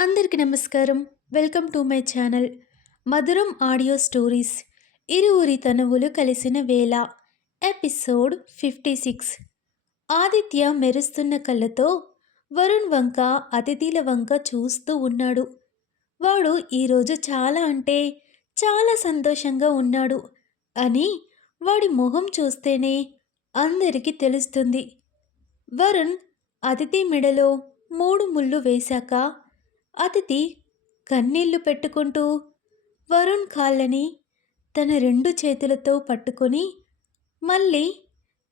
అందరికీ నమస్కారం. Welcome to my channel. Madhuram audio stories. ఇరువురి తనువులు కలిసిన వేళ. Episode fifty six. ఆదిత్య మెరుస్తున్న కళ్ళతో వరుణ్ వంక అతిథిల వంక చూస్తూ ఉన్నాడు. వాడు ఈరోజు చాలా అంటే చాలా సంతోషంగా ఉన్నాడు అని వాడి మొహం చూస్తేనే అందరికీ తెలుస్తుంది. వరుణ్ అతిథి మెడలో మూడు ముళ్ళు వేశాక అతిథి కన్నీళ్ళు పెట్టుకుంటూ వరుణ్ కాళ్ళని తన రెండు చేతులతో పట్టుకొని మళ్ళీ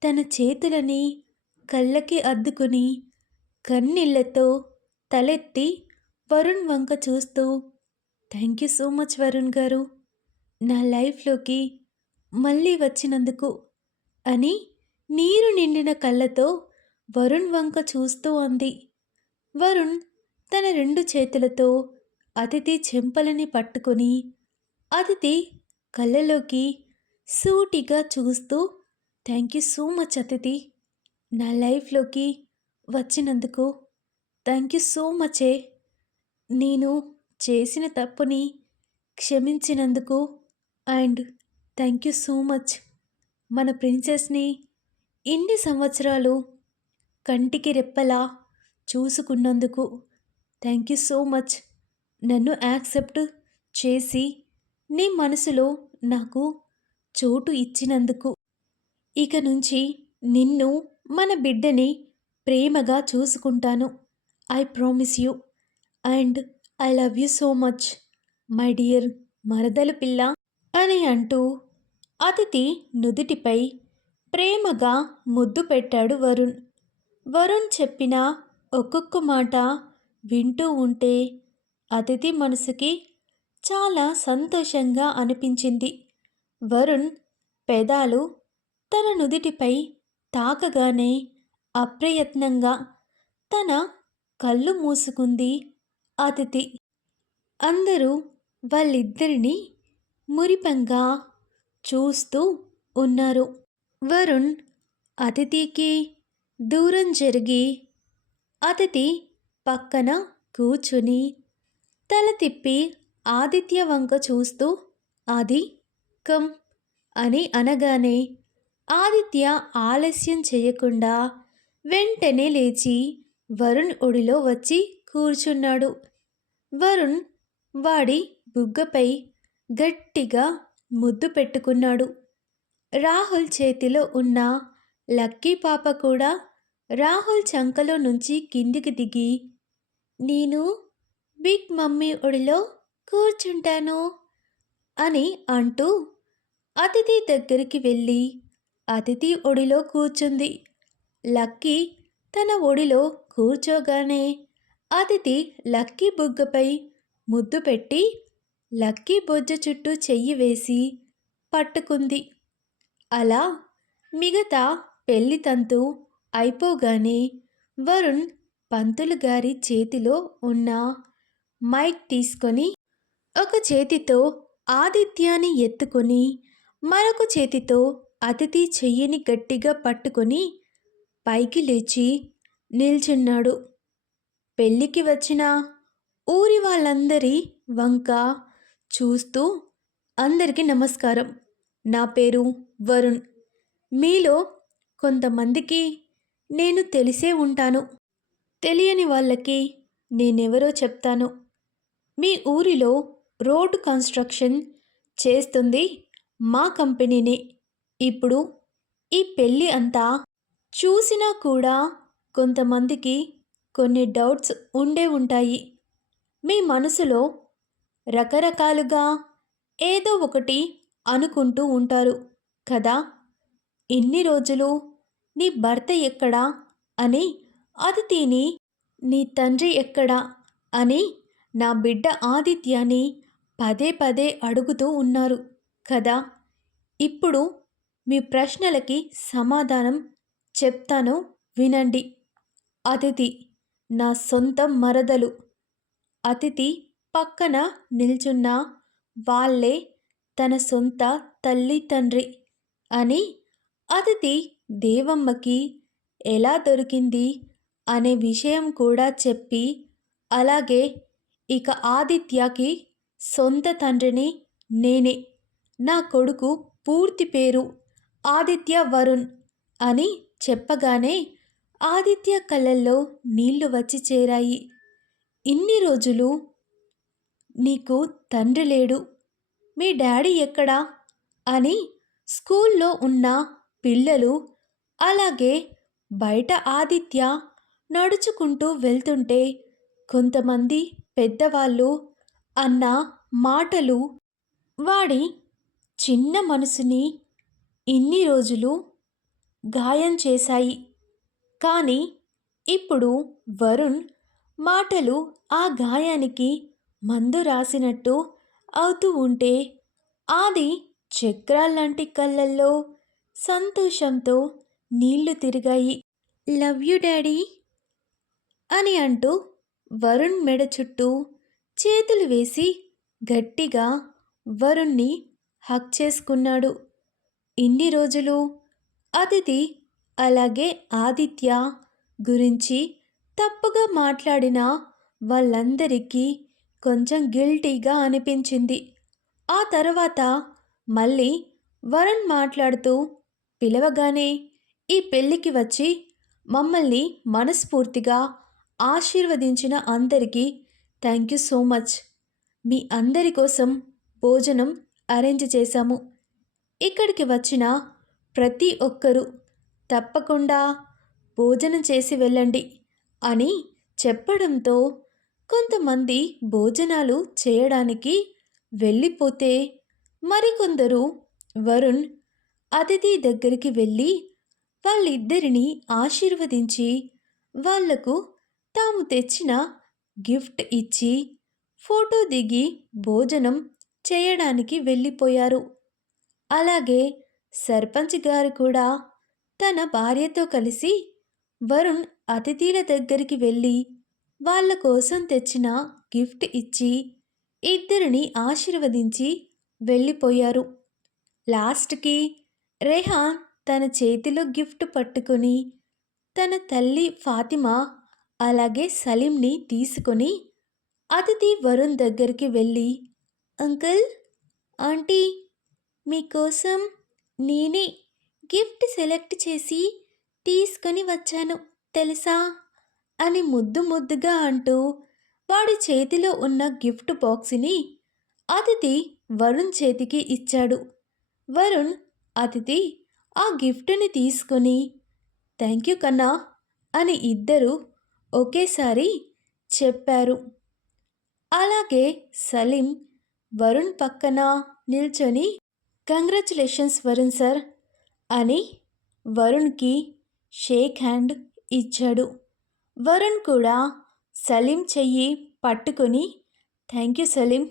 తన చేతులని కళ్ళకి అద్దుకుని కన్నీళ్ళతో తలెత్తి వరుణ్ వంక చూస్తూ thank you so much Varun garu. నా లైఫ్లోకి మళ్ళీ వచ్చినందుకు అని నీరు నిండిన కళ్ళతో వరుణ్ వంక చూస్తూ అంది. వరుణ్ తన రెండు చేతులతో అతిథి చెంపలని పట్టుకొని అతిథి కళ్ళలోకి సూటిగా చూస్తూ థ్యాంక్ యూ సో మచ్ అతిథి. నా లైఫ్లోకి వచ్చినందుకు థ్యాంక్ యూ సో మచే నేను చేసిన తప్పుని క్షమించినందుకు and thank you so much మన ప్రిన్సెస్ని ఇన్ని సంవత్సరాలు కంటికి రెప్పలా చూసుకున్నందుకు థ్యాంక్ యూ సో మచ్. నన్ను యాక్సెప్ట్ చేసి నీ మనసులో నాకు చోటు ఇచ్చినందుకు. ఇక నుంచి నిన్ను మన బిడ్డని ప్రేమగా చూసుకుంటాను. I promise you. And I love you so much. My dear మరదలు పిల్ల అని అంటూ అతిథి నుదుటిపై ప్రేమగా ముద్దు పెట్టాడు వరుణ్. వరుణ్ చెప్పిన ఒక్కొక్క మాట వింటూ ఉంటే అతిథి మనసుకి చాలా సంతోషంగా అనిపించింది. వరుణ్ పెదాలు తన నుదిటిపై తాకగానే అప్రయత్నంగా తన కళ్ళు మూసుకుంది అతిథి. అందరూ వాళ్ళిద్దరిని మురిపంగా చూస్తూ ఉన్నారు. వరుణ్ అతిథికి దూరం జరిగి అతిథి పక్కన కూర్చుని తల తిప్పి ఆదిత్య వంక చూస్తూ అది కమ్ అని అనగానే ఆదిత్య ఆలస్యం చేయకుండా వెంటనే లేచి వరుణ్ ఒడిలో వచ్చి కూర్చున్నాడు. వరుణ్ వాడి బుగ్గపై గట్టిగా ముద్దు పెట్టుకున్నాడు. రాహుల్ చేతిలో ఉన్న లక్కీ పాప కూడా రాహుల్ చంకలో నుంచి కిందికి దిగి నేను బిగ్ మమ్మీ ఒడిలో కూర్చుంటాను అని అంటూ అతిథి దగ్గరికి వెళ్ళి అతిథి ఒడిలో కూర్చుంది. లక్కీ తన ఒడిలో కూర్చోగానే అతిథి లక్కీ బుగ్గపై ముద్దు పెట్టి లక్కీ బొజ్జ చుట్టూ చెయ్యి వేసి పట్టుకుంది. అలా మిగతా పెళ్ళి తంతు అయిపోగానే వరుణ్ పంతులు గారి చేతిలో ఉన్న మైక్ తీసుకొని ఒక చేతితో ఆదిత్యాన్ని ఎత్తుకొని మరొక చేతితో అతిథి చెయ్యిని గట్టిగా పట్టుకొని పైకి లేచి నిల్చున్నాడు. పెళ్ళికి వచ్చిన ఊరి వాళ్ళందరి వంక చూస్తూ అందరికీ నమస్కారం. నా పేరు వరుణ్. మీలో కొంతమందికి నేను తెలిసే ఉంటాను. తెలియని వాళ్ళకి నేనెవరో చెప్తాను. మీ ఊరిలో రోడ్డు కన్స్ట్రక్షన్ చేస్తుంది మా కంపెనీనే. ఇప్పుడు ఈ పెళ్ళి అంతా చూసినా కూడా కొంతమందికి కొన్ని డౌట్స్ ఉండే ఉంటాయి. మీ మనసులో రకరకాలుగా ఏదో ఒకటి అనుకుంటూ ఉంటారు కదా. ఇన్ని రోజులు నీ భర్త ఎక్కడా అని అదితిని నీ తండ్రి ఎక్కడా అని నా బిడ్డ ఆదిత్యని పదే పదే అడుగుతూ ఉన్నారు. కదా ఇప్పుడు మీ ప్రశ్నలకి సమాధానం చెప్తాను వినండి. అతిథి నా సొంత మరదలు. అతిథి పక్కన నిల్చున్న వాళ్ళే తన సొంత తల్లి తండ్రి అని అతిథి దేవమ్మకి ఎలా దొరికింది? అనే విషయం కూడా చెప్పి అలాగే ఇక ఆదిత్యకి సొంత తండ్రిని నేనే నా కొడుకు పూర్తి పేరు ఆదిత్య వరుణ్ అని చెప్పగానే ఆదిత్య కళ్ళల్లో నీళ్ళు వచ్చి చేరాయి. ఇన్ని రోజులు నీకు తండ్రి లేడు మీ డాడీ ఎక్కడా? అని స్కూల్లో ఉన్న పిల్లలు అలాగే బయట ఆదిత్య నడుచుకుంటూ వెళ్తుంటే కొంతమంది పెద్దవాళ్ళు అన్న మాటలు వాడి చిన్న మనసుని ఇన్ని రోజులు గాయం చేశాయి. కానీ ఇప్పుడు వరుణ్ మాటలు ఆ గాయానికి మందు రాసినట్టు అవుతూ ఉంటే ఆది చక్రాల్లాంటి కళ్ళల్లో సంతోషంతో నీళ్ళు తిరిగాయి. Love you daddy. అని అంటూ వరుణ్ మెడ చుట్టూ చేతులు వేసి గట్టిగా వరుణ్ణి హక్ చేసుకున్నాడు. ఇన్ని రోజులు అతిథి అలాగే ఆదిత్య గురించి తప్పుగా మాట్లాడిన వాళ్ళందరికీ కొంచెం గిల్టీగా అనిపించింది. ఆ తర్వాత మళ్ళీ వరుణ్ మాట్లాడుతూ పిలవగానే ఈ పెళ్ళికి వచ్చి మమ్మల్ని మనస్ఫూర్తిగా ఆశీర్వదించిన అందరికీ థ్యాంక్ యూ సో మచ్ మీ అందరి కోసం భోజనం అరేంజ్ చేశాము. ఇక్కడికి వచ్చిన ప్రతి ఒక్కరూ తప్పకుండా భోజనం చేసి వెళ్ళండి అని చెప్పడంతో కొంతమంది భోజనాలు చేయడానికి వెళ్ళిపోతే మరికొందరు వరుణ్ అతిథి దగ్గరికి వెళ్ళి వాళ్ళిద్దరిని ఆశీర్వదించి వాళ్ళకు తాము తెచ్చిన గిఫ్ట్ ఇచ్చి ఫోటో దిగి భోజనం చేయడానికి వెళ్ళిపోయారు. అలాగే సర్పంచ్ గారు కూడా తన భార్యతో కలిసి వరుణ్ అతిథుల దగ్గరికి వెళ్ళి వాళ్ళ కోసం తెచ్చిన గిఫ్ట్ ఇచ్చి ఇద్దరిని ఆశీర్వదించి వెళ్ళిపోయారు. లాస్ట్కి రెహాన్ తన చేతిలో గిఫ్ట్ పట్టుకొని తన తల్లి ఫాతిమా అలాగే సలీంని తీసుకొని అతిథి వరుణ్ దగ్గరికి వెళ్ళి అంకుల్ ఆంటీ మీకోసం నేనే గిఫ్ట్ సెలెక్ట్ చేసి తీసుకొని వచ్చాను తెలుసా? అని ముద్దు ముద్దుగా అంటూ వాడి చేతిలో ఉన్న గిఫ్ట్ బాక్స్ని అతిథి వరుణ్ చేతికి ఇచ్చాడు. వరుణ్ అతిథి ఆ గిఫ్ట్ని తీసుకొని థ్యాంక్ యూ కన్నా అని ఇద్దరు ఒకేసారి చెప్పారు. అలాగే సలీం వరుణ్ పక్కన నిల్చొని కంగ్రాచులేషన్స్ వరుణ్ సార్ అని వరుణ్కి షేక్ హ్యాండ్ ఇచ్చాడు. వరుణ్ కూడా సలీం చెయ్యి పట్టుకొని థ్యాంక్ యూ సలీం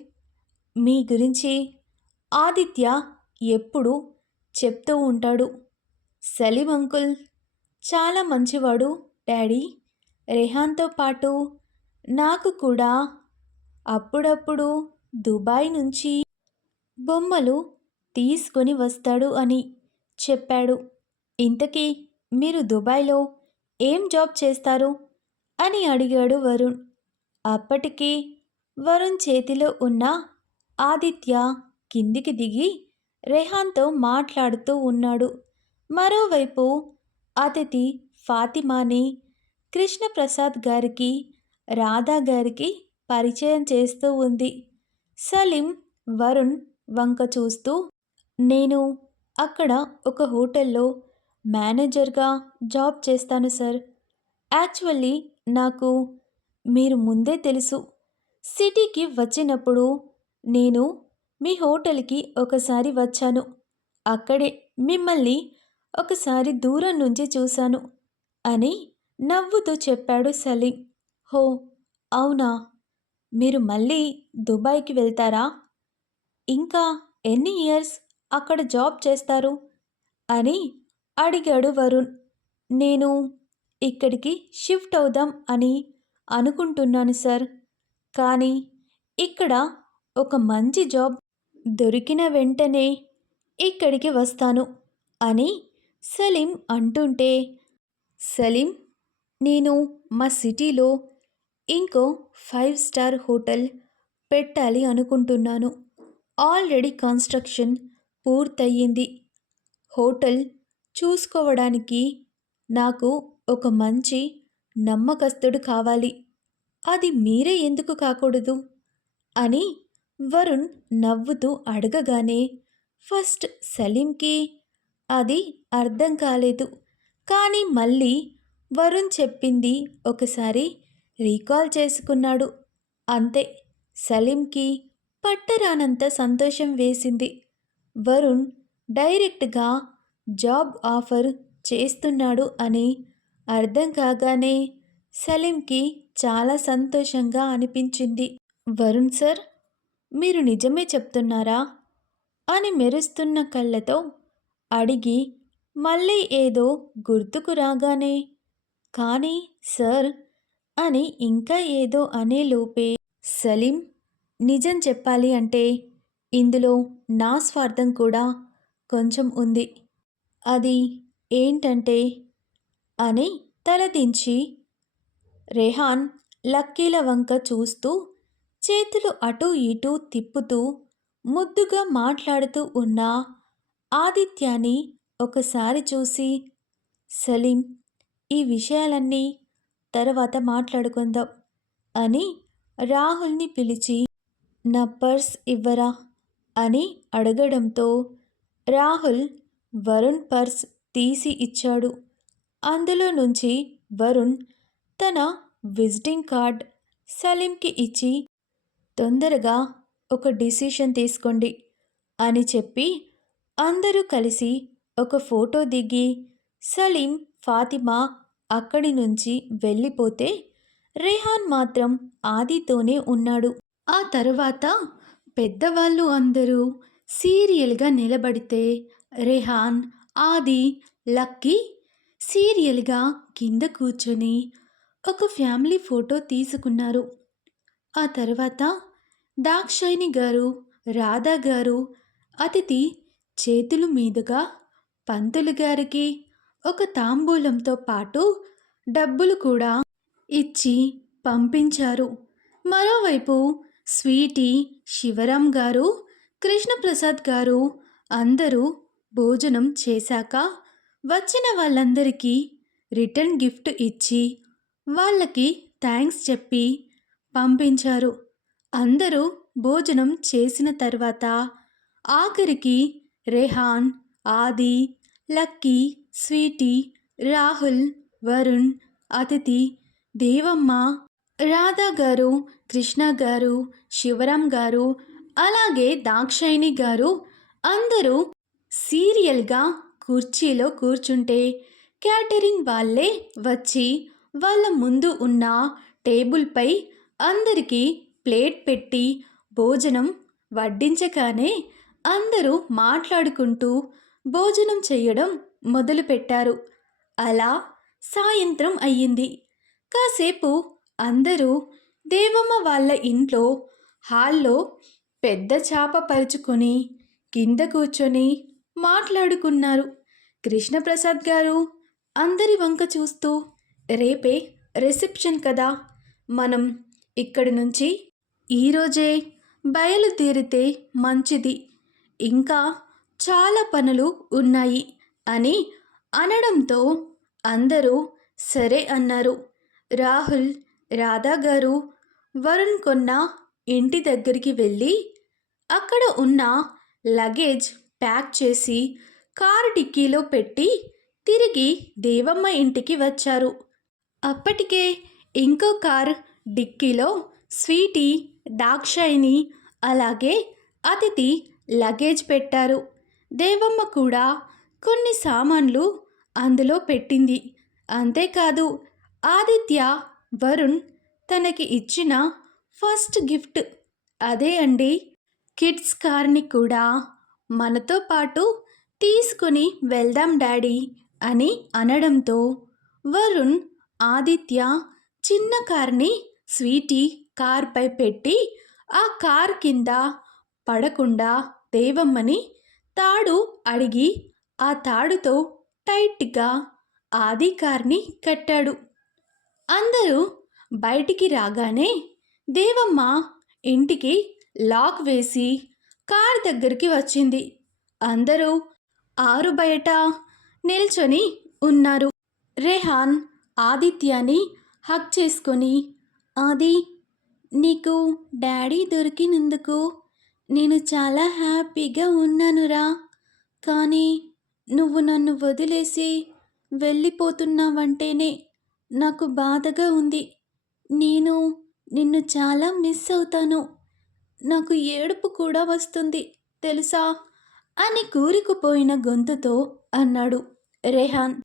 మీ గురించి ఆదిత్య ఎప్పుడు చెప్తూ ఉంటాడు. సలీం అంకుల్ చాలా మంచివాడు డాడీ. రెహాన్తో పాటు నాకు కూడా అప్పుడప్పుడు దుబాయ్ నుంచి బొమ్మలు తీసుకొని వస్తాడు అని చెప్పాడు. ఇంతకీ మీరు దుబాయ్లో ఏం జాబ్ చేస్తారు? అని అడిగాడు వరుణ్. అప్పటికి వరుణ్ చేతిలో ఉన్న ఆదిత్య కిందికి దిగి రెహాన్తో మాట్లాడుతూ ఉన్నాడు. మరోవైపు అతిథి ఫాతిమాని కృష్ణప్రసాద్ గారికి రాధా గారికి పరిచయం చేస్తూ ఉంది. సలీం వరుణ్ వంక చూస్తూ నేను అక్కడ ఒక హోటల్లో మేనేజర్గా జాబ్ చేస్తాను సార్. యాక్చువల్లీ నాకు మీరు ముందే తెలుసు. సిటీకి వచ్చినప్పుడు నేను మీ హోటల్కి ఒకసారి వచ్చాను. అక్కడే మిమ్మల్ని ఒకసారి దూరం నుంచి చూశాను అని నవ్వుతూ చెప్పాడు సలీం. హో అవునా? మీరు మళ్ళీ దుబాయ్కి వెళ్తారా? ఇంకా ఎన్ని ఇయర్స్ అక్కడ జాబ్ చేస్తారు? అని అడిగాడు వరుణ్. నేను ఇక్కడికి షిఫ్ట్ అవుదాం అని అనుకుంటున్నాను సార్. కానీ ఇక్కడ ఒక మంచి జాబ్ దొరికిన వెంటనే ఇక్కడికి వస్తాను అని సలీం అంటుంటే సలీం నేను మా సిటీలో ఇంకో ఫైవ్ స్టార్ హోటల్ పెట్టాలి అనుకుంటున్నాను. ఆల్రెడీ కన్స్ట్రక్షన్ పూర్తయింది. హోటల్ చూసుకోవడానికి నాకు ఒక మంచి నమ్మకస్తుడు కావాలి. అది మీరే ఎందుకు కాకూడదు? అని వరుణ్ నవ్వుతూ అడగగానే ఫస్ట్ సలీంకి అది అర్థం కాలేదు. కానీ మళ్ళీ వరుణ్ చెప్పింది ఒకసారి. రీకాల్ చేసుకున్నాడు. అంతే. సలీంకి పట్టరానంత సంతోషం వేసింది. వరుణ్ డైరెక్ట్గా జాబ్ ఆఫర్ చేస్తున్నాడు అని అర్థం కాగానే సలీంకి చాలా సంతోషంగా అనిపించింది. వరుణ్ సార్ మీరు నిజమే చెప్తున్నారా? అని మెరుస్తున్న కళ్ళతో అడిగి మళ్ళీ ఏదో గుర్తుకు రాగానే కానీ సార్ అని ఇంకా ఏదో అనే లోపే సలీం నిజం చెప్పాలి అంటే ఇందులో నా స్వార్థం కూడా కొంచెం ఉంది. అది ఏంటంటే అని తలదించి రెహాన్ లక్కీల వంక చూస్తూ చేతులు అటూ ఇటూ తిప్పుతూ ముద్దుగా మాట్లాడుతూ ఉన్న ఆదిత్యాని ఒకసారి చూసి సలీం ఈ విషయాలన్నీ తర్వాత మాట్లాడుకుందాం అని రాహుల్ని పిలిచి నా పర్స్ ఇవ్వరా? అని అడగడంతో రాహుల్ వరుణ్ పర్స్ తీసి ఇచ్చాడు. అందులో నుంచి వరుణ్ తన విజిటింగ్ కార్డ్ సలీంకి ఇచ్చి తొందరగా ఒక డిసిషన్ తీసుకోండి అని చెప్పి అందరూ కలిసి ఒక ఫోటో దిగి సలీం ఫాతిమా అక్కడి నుంచి వెళ్ళిపోతే రేహాన్ మాత్రం ఆదితోనే ఉన్నాడు. ఆ తరువాత పెద్దవాళ్ళు అందరూ సీరియల్గా నిలబడితే రెహాన్ ఆది లక్కీ సీరియల్గా కింద కూర్చొని ఒక ఫ్యామిలీ ఫోటో తీసుకున్నారు. ఆ తర్వాత దాక్షాయిని గారు రాధా గారు అతిథి చేతుల మీదుగా పంతులు గారికి ఒక తాంబూలంతో పాటు డబ్బులు కూడా ఇచ్చి పంపించారు. మరోవైపు స్వీటీ శివరాం గారు కృష్ణప్రసాద్ గారు అందరూ భోజనం చేశాక వచ్చిన వాళ్ళందరికీ రిటర్న్ గిఫ్ట్ ఇచ్చి వాళ్ళకి థ్యాంక్స్ చెప్పి పంపించారు. అందరూ భోజనం చేసిన తర్వాత ఆఖరికి రెహాన్ ఆది లక్కీ స్వీటీ రాహుల్ వరుణ్ అతిథి దేవమ్మ రాధా గారు కృష్ణ గారు శివరాం గారు అలాగే దాక్షాయిని గారు అందరూ సీరియల్గా కుర్చీలో కూర్చుంటే క్యాటరింగ్ వాళ్ళే వచ్చి వాళ్ళ ముందు ఉన్న టేబుల్పై అందరికీ ప్లేట్ పెట్టి భోజనం వడ్డించగానే అందరూ మాట్లాడుకుంటూ భోజనం చేయడం మొదలుపెట్టారు. అలా సాయంత్రం అయ్యింది. కాసేపు అందరూ దేవమ్మ వాళ్ళ ఇంట్లో హాల్లో పెద్ద చాప పరుచుకొని కింద కూర్చొని మాట్లాడుకున్నారు. కృష్ణప్రసాద్ గారు అందరి వంక చూస్తూ రేపే రిసెప్షన్ కదా. మనం ఇక్కడి నుంచి ఈరోజే బయలుదేరితే మంచిది. ఇంకా చాలా పనులు ఉన్నాయి. అని అనడంతో అందరూ సరే అన్నారు. రాహుల్ రాధా గారు వరుణ్ కొన్న ఇంటి దగ్గరికి వెళ్ళి అక్కడ ఉన్న లగేజ్ ప్యాక్ చేసి కారు డిక్కీలో పెట్టి తిరిగి దేవమ్మ ఇంటికి వచ్చారు. అప్పటికే ఇంకో కార్ డిక్కీలో స్వీటీ దాక్షాయిని అలాగే అతిథి లగేజ్ పెట్టారు. దేవమ్మ కూడా కొన్ని సామాన్లు అందులో పెట్టింది. అంతేకాదు ఆదిత్య వరుణ్ తనకి ఇచ్చిన ఫస్ట్ గిఫ్ట్ అదే అండి. కిడ్స్ కార్ని కూడా మనతో పాటు తీసుకుని వెళ్దాం డాడీ అని అనడంతో వరుణ్ ఆదిత్య చిన్న కార్ని స్వీటీ కార్పై పెట్టి ఆ కార్ కింద పడకుండా దేవమ్మని తాడు అడిగి ఆ తాడుతో టైట్గా ఆది కార్ని కట్టాడు. అందరూ బయటికి రాగానే దేవమ్మ ఇంటికి లాక్ వేసి కార్ దగ్గరికి వచ్చింది. అందరూ ఆరు బయట నిల్చొని ఉన్నారు. రెహాన్ ఆదిత్యాని హక్ చేసుకొని ఆది నీకు డాడీ దొరికినందుకు నేను చాలా హ్యాపీగా ఉన్నానురా. కానీ నువ్వు నన్ను వదిలేసి వెళ్ళిపోతున్నావంటేనే నాకు బాధగా ఉంది. నేను నిన్ను చాలా మిస్ అవుతాను. నాకు ఏడుపు కూడా వస్తుంది తెలుసా? అని కూరుకుపోయిన గొంతుతో అన్నాడు రెహాన్.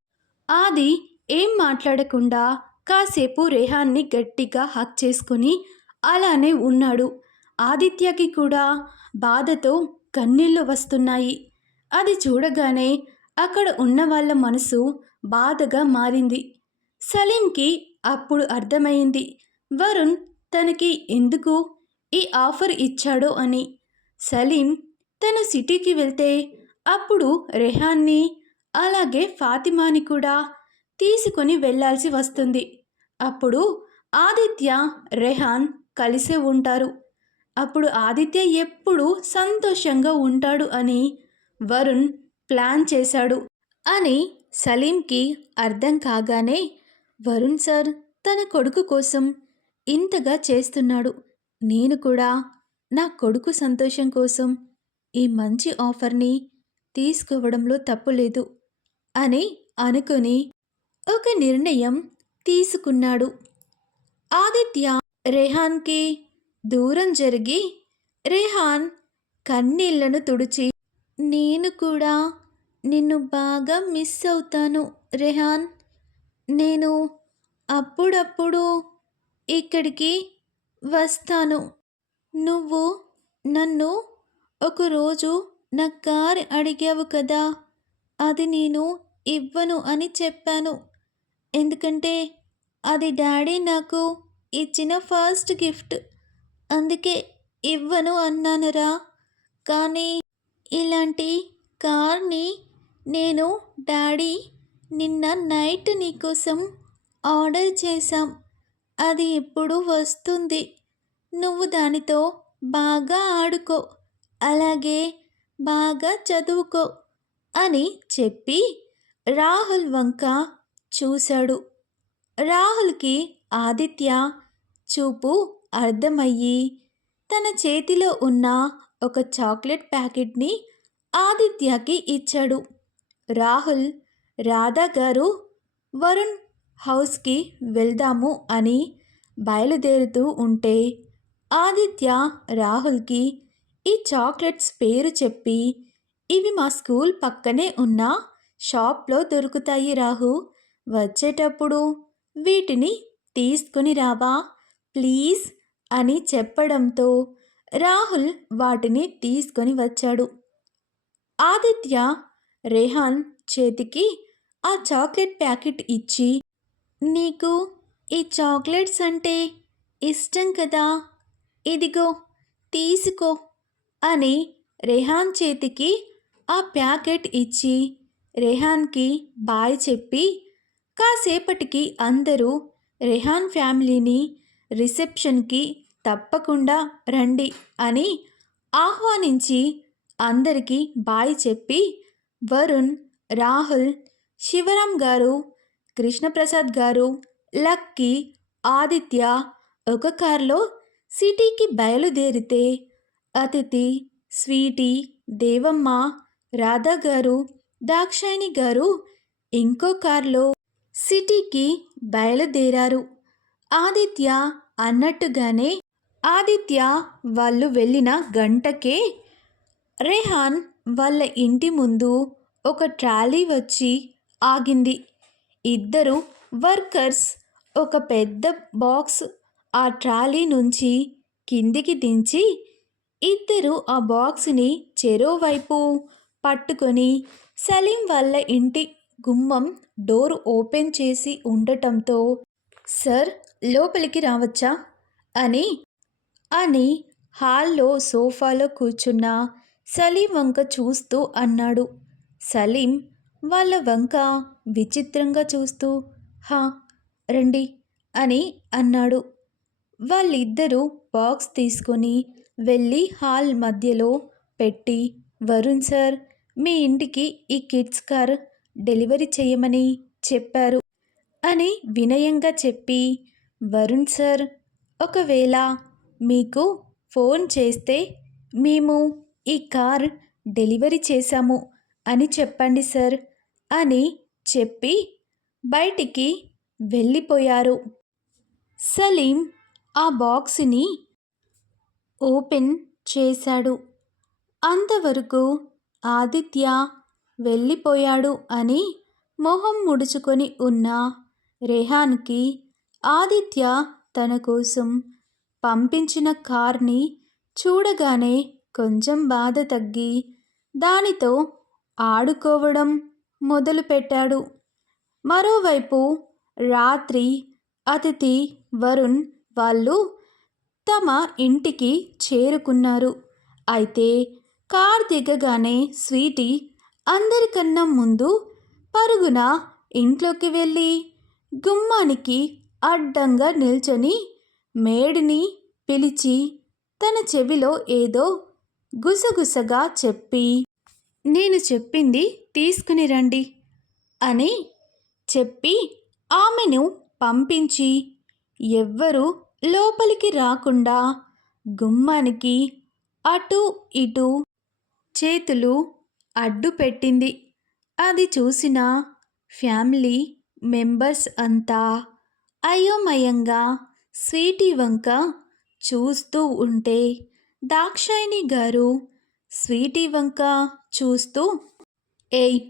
ఆది ఏం మాట్లాడకుండా కాసేపు రెహాన్ని గట్టిగా హక్ చేసుకుని అలానే ఉన్నాడు. ఆదిత్యకి కూడా బాధతో కన్నీళ్ళు వస్తున్నాయి. అది చూడగానే అక్కడ ఉన్న వాళ్ళ మనసు బాధగా మారింది. సలీంకి అప్పుడు అర్థమైంది వరుణ్ తనకి ఎందుకు ఈ ఆఫర్ ఇచ్చాడో అని. సలీం తను సిటీకి వెళ్తే అప్పుడు రెహాన్ని అలాగే ఫాతిమాని కూడా తీసుకొని వెళ్ళాల్సి వస్తుంది. అప్పుడు ఆదిత్య రెహాన్ కలిసే ఉంటారు. అప్పుడు ఆదిత్య ఎప్పుడు సంతోషంగా ఉంటాడు అని వరుణ్ ప్లాన్ చేశాడు అని సలీంకి అర్థం కాగానే వరుణ్ సార్ తన కొడుకు కోసం ఇంతగా చేస్తున్నాడు. నేను కూడా నా కొడుకు సంతోషం కోసం ఈ మంచి ఆఫర్ని తీసుకోవడంలో తప్పులేదు అని అనుకుని ఒక నిర్ణయం తీసుకున్నాడు. ఆదిత్య రెహాన్కి దూరం జరిగి రెహాన్ కన్నీళ్ళను తుడిచి నేను కూడా నిన్ను బాగా మిస్ అవుతాను రెహాన్. నేను అప్పుడప్పుడు ఇక్కడికి వస్తాను. నువ్వు నన్ను ఒకరోజు నా కార్ అడిగావు కదా అది నేను ఇవ్వను అని చెప్పాను. ఎందుకంటే అది డాడీ నాకు ఇచ్చిన ఫస్ట్ గిఫ్ట్. అందుకే ఇవ్వను అన్నానురా. కానీ ఇలాంటి కార్ని నేను డాడీ నిన్న నైట్ నీకోసం ఆర్డర్ చేశాం. అది ఇప్పుడు వస్తుంది? నువ్వు దానితో బాగా ఆడుకో. అలాగే బాగా చదువుకో అని చెప్పి రాహుల్ వంక చూశాడు. రాహుల్కి ఆదిత్య చూపు అర్థమయ్యి తన చేతిలో ఉన్న ఒక చాక్లెట్ ప్యాకెట్ని ఆదిత్యకి ఇచ్చాడు. రాహుల్ రాధా గారు వరుణ్ హౌస్కి వెళ్దాము అని బయలుదేరుతూ ఉంటే ఆదిత్య రాహుల్కి ఈ చాక్లెట్స్ పేరు చెప్పి ఇవి మా స్కూల్ పక్కనే ఉన్న షాప్లో దొరుకుతాయి రాహు. వచ్చేటప్పుడు వీటిని తీసుకుని రావా ప్లీజ్ అని చెప్పడంతో రాహుల్ వాటిని తీసుకొని వచ్చాడు. ఆదిత్య రెహాన్ చేతికి ఆ చాక్లెట్ ప్యాకెట్ ఇచ్చి నీకు ఈ చాక్లెట్స్ అంటే ఇష్టం కదా ఇదిగో తీసుకో అని రెహాన్ చేతికి ఆ ప్యాకెట్ ఇచ్చి రెహాన్కి బాయ్ చెప్పి కాసేపటికి అందరూ రెహాన్ ఫ్యామిలీని రిసెప్షన్కి తప్పకుండా రండి అని ఆహ్వానించి అందరికీ బాయ్ చెప్పి వరుణ్ రాహుల్ శివరాం గారు కృష్ణప్రసాద్ గారు లక్కీ ఆదిత్య ఒక కారులో సిటీకి బయలుదేరితే అతిథి స్వీటీ దేవమ్మ రాధా గారు దాక్షాయిని గారు ఇంకో కారులో సిటీకి బయలుదేరారు. ఆదిత్య అన్నట్టుగానే ఆదిత్య వాళ్ళు వెళ్ళిన గంటకే రెహాన్ వాళ్ళ ఇంటి ముందు ఒక ట్రాలీ వచ్చి ఆగింది. ఇద్దరు వర్కర్స్ ఒక పెద్ద బాక్స్ ఆ ట్రాలీ నుంచి కిందికి దించి ఇద్దరు ఆ బాక్స్ని చెరోవైపు పట్టుకొని సలీం వాళ్ళ ఇంటి గుమ్మం డోర్ ఓపెన్ చేసి ఉండటంతో సార్ లోపలికి రావచ్చా? అని అని హాల్లో సోఫాలో కూర్చున్న సలీం వంక చూస్తూ అన్నాడు. సలీం వాళ్ళ వంక విచిత్రంగా చూస్తూ హా రండి అని అన్నాడు. వాళ్ళిద్దరూ బాక్స్ తీసుకొని వెళ్ళి హాల్ మధ్యలో పెట్టి వరుణ్ సార్ మీ ఇంటికి ఈ కిడ్స్ కార్ డెలివరీ చేయమని చెప్పారు అని వినయంగా చెప్పి వరుణ్ సార్ ఒకవేళ మీకు ఫోన్ చేస్తే మేము ఈ కార్ డెలివరీ చేశాము అని చెప్పండి సార్ అని చెప్పి బయటికి వెళ్ళిపోయారు. సలీం ఆ బాక్స్ని ఓపెన్ చేశాడు. అంతవరకు ఆదిత్య వెళ్ళిపోయాడు అని మొహం ముడుచుకొని ఉన్న రెహాన్కి ఆదిత్య తన కోసం పంపించిన కార్ని చూడగానే కొంచెం బాధ తగ్గి దానితో ఆడుకోవడం మొదలుపెట్టాడు. మరోవైపు రాత్రి అతిథి వరుణ్ వాళ్ళు తమ ఇంటికి చేరుకున్నారు. అయితే కార్ దిగగానే స్వీటీ అందరికన్నా ముందు పరుగున ఇంట్లోకి వెళ్ళి గుమ్మానికి అడ్డంగా నిల్చొని మేడిని పిలిచి తన చెవిలో ఏదో గుసగుసగా చెప్పి నేను చెప్పింది తీసుకుని రండి అని చెప్పి ఆమెను పంపించి ఎవ్వరూ లోపలికి రాకుండా గుమ్మానికి అటు ఇటు చేతులు అడ్డు పెట్టింది. అది చూసిన ఫ్యామిలీ మెంబర్స్ అంతా అయోమయంగా స్వీటీ వంక చూస్తూ ఉంటే దాక్షాయిని గారు స్వీటీ వంక చూస్తూ ఏయ్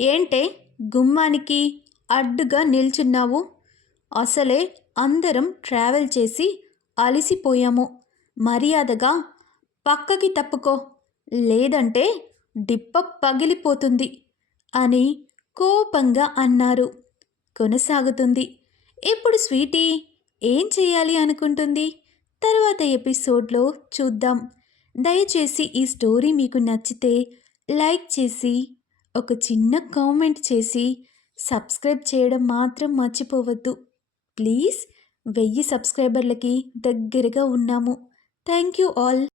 ఏంటే గుమ్మానికి అడ్డుగా నిల్చున్నావు? అసలే అందరం ట్రావెల్ చేసి అలసిపోయాము. మర్యాదగా పక్కకి తప్పుకో. లేదంటే డిప్ప పగిలిపోతుంది అని కోపంగా అన్నారు. కొనసాగుతుంది. ఇప్పుడు స్వీటీ ఏం చేయాలి అనుకుంటుంది? తర్వాత ఎపిసోడ్లో చూద్దాం. దయచేసి ఈ స్టోరీ మీకు నచ్చితే లైక్ చేసి ఒక చిన్న కామెంట్ చేసి సబ్స్క్రైబ్ చేయడం మాత్రం మర్చిపోవద్దు. ప్లీజ్ వెయ్యి సబ్స్క్రైబర్లకి దగ్గరగా ఉన్నాము. Thank you all.